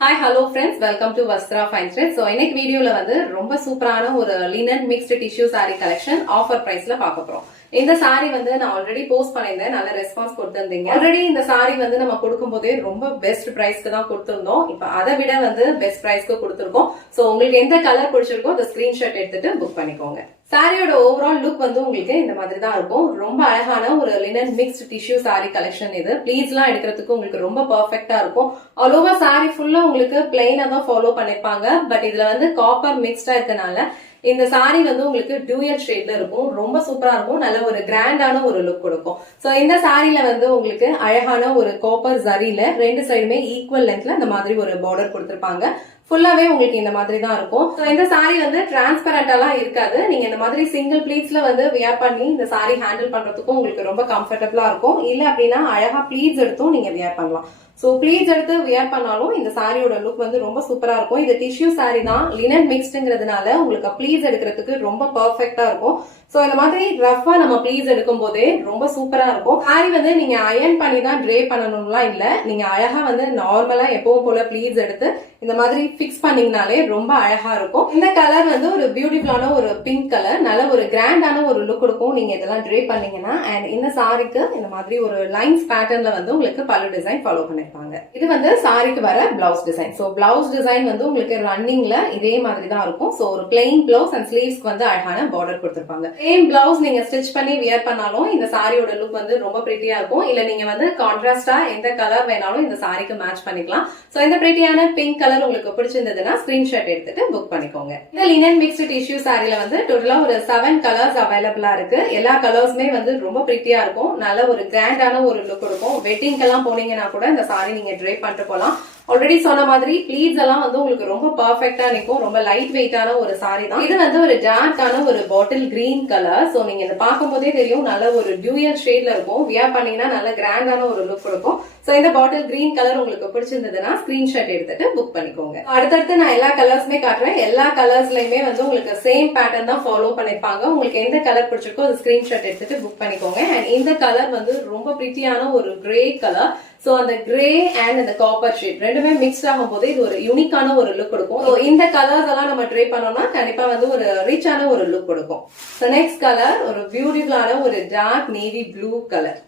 Hi hello friends, welcome to Vasthra fine threads. So இன்னைக்கு வீடியோல வந்து ரொம்ப சூப்பரான ஒரு linen mixed tissue sari collection offer பிரைஸ்ல பார்க்க போறோம். இந்த சாரி வந்து நான் ஆல்ரெடி போஸ்ட் பண்ணியிருந்தேன், நல்ல ரெஸ்பான்ஸ் கொடுத்திருந்தீங்க. ஆல்ரெடி இந்த சாரி வந்து நம்ம கொடுக்கும் போதே ரொம்ப பெஸ்ட் பிரைஸ்க்கு தான் கொடுத்திருந்தோம். இப்ப அதை விட வந்து பெஸ்ட் பிரைஸ்க்கு கொடுத்திருக்கோம். சோ உங்களுக்கு எந்த கலர் பிடிச்சிருக்கோ அந்த ஸ்கிரீன்ஷாட் எடுத்துட்டு புக் பண்ணிக்கோங்க. சாரியோட ஓவரால் லுக் வந்து உங்களுக்கு இந்த மாதிரி தான் இருக்கும். ரொம்ப அழகான ஒரு linen mixed tissue sari collection இது. ப்ளீட்ஸ் எல்லாம் எடுக்கிறதுக்கு உங்களுக்கு ரொம்ப பெர்ஃபெக்ட்டா இருக்கும். ஆல் ஓவர் சாரி ஃபுல்லா உங்களுக்கு பிளைனா தான் ஃபாலோ பண்ணிருப்பாங்க. பட் இதுல வந்து காப்பர் மிக்ஸ்டா இருக்கனால இந்த சாரி வந்து உங்களுக்கு டூயல் ஷேட்ல இருக்கும். ரொம்ப சூப்பரா இருக்கும். நல்ல ஒரு கிராண்டான ஒரு லுக் கொடுக்கும். சோ இந்த சாரில வந்து உங்களுக்கு அழகான ஒரு காப்பர் ஜரியில ரெண்டு சைடுமே ஈக்குவல் லென்த்ல இந்த மாதிரி ஒரு பார்டர் கொடுத்திருப்பாங்க. ஃபுல்லாவே உங்களுக்கு இந்த மாதிரி தான் இருக்கும். இந்த சாரி வந்து டிரான்ஸ்பரண்டாலாம் இருக்காது. நீங்க இந்த மாதிரி சிங்கிள் ப்ளீட்ஸ்ல வந்து வியர் பண்ணி இந்த சாரி ஹேண்டில் பண்றதுக்கும் உங்களுக்கு ரொம்ப கம்ஃபர்டபுளா இருக்கும். இல்ல அப்படின்னா அழகா ப்ளீட்ஸ் எடுத்தும் நீங்க வியர் பண்ணலாம். சோ ப்ளீட்ஸ் எடுத்து வியர் பண்ணாலும் இந்த சாரியோட லுக் வந்து ரொம்ப சூப்பரா இருக்கும். இது டிஷ்யூ சாரி தான், லினன் மிக்ஸ்டுங்கிறதுனால உங்களுக்கு ப்ளீட்ஸ் எடுக்கிறதுக்கு ரொம்ப பெர்ஃபெக்ட்டா இருக்கும். சோ இந்த மாதிரி ரஃபா நம்ம ப்ளீட்ஸ் எடுக்கும் போதே ரொம்ப சூப்பரா இருக்கும். சாரி வந்து நீங்க அயர்ன் பண்ணி தான் ட்ரே பண்ணணும்லாம் இல்ல. நீங்க அழகா வந்து நார்மலா எப்பவும் போல ப்ளீட்ஸ் எடுத்து இந்த மாதிரி பிக்ஸ் பண்ணீங்கனாலே ரொம்ப அழகா இருக்கும். இந்த கலர் வந்து ஒரு பியூட்டிஃபுல்லான ஒரு பிங்க் கலர், நல்ல ஒரு கிராண்டான ஒரு லுக் கொடுக்கும் நீங்க இதெல்லாம் ட்ரே பண்ணீங்கன்னா. அண்ட் இந்த சாரிக்கு இந்த மாதிரி ஒரு லைன்ஸ் பேட்டர்ன்ல வந்து உங்களுக்கு பல்லு டிசைன் ஃபாலோ பண்ணிருப்பாங்க. இது வந்து சாரிக்கு வர blouse design. So blouse design வந்து உங்களுக்கு ரன்னிங்ல இதே மாதிரி தான் இருக்கும். சோ ஒரு பிளெயின் பிளவுஸ் அண்ட் ஸ்லீவ்ஸ்க்கு வந்து அழகான பார்டர் கொடுத்திருப்பாங்க. சேம் பிளவுஸ் நீங்க ஸ்டிச் பண்ணி வியர் பண்ணாலும் இந்த சாரியோட லுக் வந்து ரொம்ப பிரிட்டியா இருக்கும். இல்ல நீங்க வந்து கான்ட்ராஸ்டா எந்த கலர் வேணாலும் இந்த சாரிக்கு மேட்ச் பண்ணிக்கலாம். சோ இந்த பிரிட்டியான பிங்க் கலர் உங்களுக்கு பிடிச்சிருந்ததுன்னா ஸ்கிரீன்ஷாட் எடுத்துட்டு புக் பண்ணிக்கோங்க. இந்த லினன் மிக்ஸ்டு டிஷ்யூ சாரில வந்து டோட்டலா ஒரு 7 கலர்ஸ் அவைலபிளா இருக்கு. எல்லா கலர்ஸுமே வந்து ரொம்ப பிரிட்டியா இருக்கும். நல்ல ஒரு கிராண்டான ஒரு லுக் இருக்கும். வெட்டிங்க்கு எல்லாம் போனீங்கன்னா கூட இந்த சாரி நீங்க ட்ரை பண்ணிட்டு போலாம். ஆல்ரெடி சொன்ன மாதிரி ப்ளீட்ஸ் எல்லாம் வந்து உங்களுக்கு ரொம்ப பெர்ஃபெக்ட்டா நிக்கும். ரொம்ப லைட் வெயிட்டான ஒரு சாரி தான். இது வந்து ஒரு டார்க்கான ஒரு பாட்டில் கிரீன் கலர். சோ நீங்க இதை பார்க்கும் போதே தெரியும், நல்ல ஒரு டியூயல் ஷேட்ல இருக்கும். வியர் பண்ணீங்கன்னா நல்ல கிராண்டான ஒரு லுக் கொடுக்கும். சோ இந்த பாட்டில் கிரீன் கலர் உங்களுக்கு பிடிச்சிருந்ததுன்னா ஸ்கிரீன்ஷாட் எடுத்துட்டு புக் பண்ணிக்கோங்க. அடுத்தடுத்து நான் எல்லா கலர்ஸுமே காட்டுறேன். எல்லா கலர்ஸ்லயுமே வந்து உங்களுக்கு சேம் பேட்டர்ன் தான் ஃபாலோ பண்ணிருப்பாங்க. உங்களுக்கு எந்த கலர் பிடிச்சிருக்கோ அது ஸ்கிரீன்ஷாட் எடுத்துட்டு புக் பண்ணிக்கோங்க. அண்ட் இந்த கலர் வந்து ரொம்ப பிரிட்டியான ஒரு கிரே கலர். சோ அந்த கிரே அண்ட் அந்த காப்பர் ஷேட் ரெண்டுமே மிக்ஸ்ட் ஆகும் போது இது ஒரு யூனிக்கான ஒரு லுக் கொடுக்கும். சோ இந்த கலர்ஸ் எல்லாம் நம்ம ட்ரை பண்ணோம்னா கண்டிப்பா வந்து ஒரு ரிச்சான ஒரு லுக் கொடுக்கும். சோ நெக்ஸ்ட் கலர் ஒரு பியூட்டிஃபுல்லான ஒரு dark navy blue colour.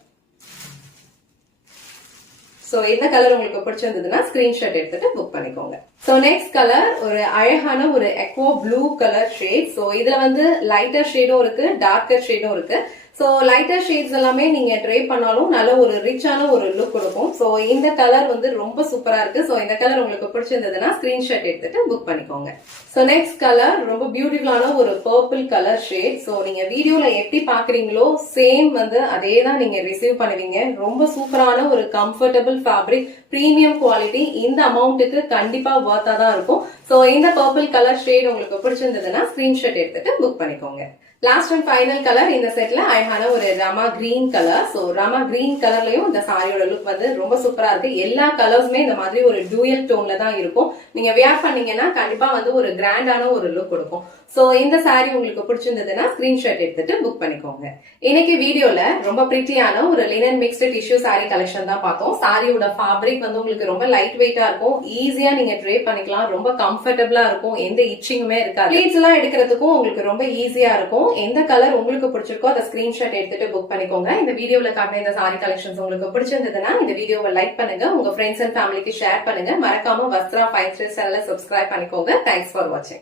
So இந்த கலர் உங்களுக்கு பிடிச்சிருந்ததுன்னா ஸ்கிரீன்ஷாட் எடுத்துட்டு புக் பண்ணிக்கோங்க. சோ நெக்ஸ்ட் கலர் ஒரு அழகான ஒரு aqua blue colour shade. So இதுல வந்து லைட்டர் ஷேடும் இருக்கு, டார்க்கர் ஷேடும் இருக்கு. சோ லைட்டர் ஷேட்ஸ் எல்லாமே நீங்க ட்ரை பண்ணாலும் நல்ல ஒரு ரிச்சான ஒரு லுக் கொடுக்கும். சோ இந்த கலர் வந்து ரொம்ப சூப்பரா இருக்கு. சோ இந்த கலர் உங்களுக்கு பிடிச்சிருந்ததுன்னா ஸ்கிரீன்ஷாட் எடுத்துட்டு புக் பண்ணிக்கோங்க. சோ நெக்ஸ்ட் கலர் ரொம்ப பியூட்டிஃபுல்லான ஒரு பர்பிள் கலர் ஷேட். சோ நீங்க வீடியோல எப்படி பாக்குறீங்களோ சேம் வந்து அதே தான் நீங்க ரிசீவ் பண்ணுவீங்க. ரொம்ப சூப்பரான ஒரு கம்ஃபர்டபுள் ஃபேப்ரிக், பிரீமியம் குவாலிட்டி. இந்த அமௌண்ட்டுக்கு கண்டிப்பா வர்த்தா தான் இருக்கும். சோ இந்த பர்பிள் கலர் ஷேட் உங்களுக்கு பிடிச்சிருந்ததுன்னா ஸ்கிரீன்ஷாட் எடுத்துட்டு புக் பண்ணிக்கோங்க. லாஸ்ட் அண்ட் ஃபைனல் கலர் இந்த செட்ல அழகான ஒரு Rama green colour. So Rama green கலர்லயும் இந்த சாரியோட லுக் வந்து ரொம்ப சூப்பரா இருக்கு. எல்லா கலர்ஸுமே இந்த மாதிரி ஒரு டூயல் டோன்ல தான் இருக்கும். நீங்க வியர் பண்ணீங்கன்னா கண்டிப்பா வந்து ஒரு கிராண்டான ஒரு லுக் கொடுக்கும். சோ இந்த சாரி உங்களுக்கு பிடிச்சிருந்ததுன்னா ஸ்கிரீன்ஷாட் எடுத்துட்டு புக் பண்ணிக்கோங்க. இன்னைக்கு வீடியோல ரொம்ப பிரிட்டியான ஒரு linen mixed tissue sari collection தான் பார்த்தோம். சாரியோட ஃபேப்ரிக் வந்து உங்களுக்கு ரொம்ப லைட் வெயிட்டா இருக்கும். ஈஸியா நீங்க ட்ரே பண்ணிக்கலாம். ரொம்ப கம்ஃபர்டபுளா இருக்கும். எந்த இச்சிங்குமே இருக்காது. ப்ளீட்ஸ் எல்லாம் எடுக்கிறதுக்கும் உங்களுக்கு ரொம்ப ஈஸியா இருக்கும். எந்த கலர் உங்களுக்கு பிடிச்சிருக்கோ அதை ஸ்கிரீன்ஷாட் எடுத்துட்டு புக் பண்ணிக்கோங்க. இந்த வீடியோல காட்டின இந்த சாரி கலெக்ஷன்ஸ் உங்களுக்கு பிடிச்சிருந்ததுன்னா இந்த வீடியோவை லைக் பண்ணுங்க, உங்க ஃப்ரெண்ட்ஸ் அண்ட் ஃபேமிலிக்கு ஷேர் பண்ணுங்க. மறக்காம வஸ்த்ரா ஃபைன் த்ரெட்ஸ் சேனலை சப்ஸ்கிரைப் பண்ணிக்கோங்க. தேங்க்ஸ் ஃபார் வாட்சிங்.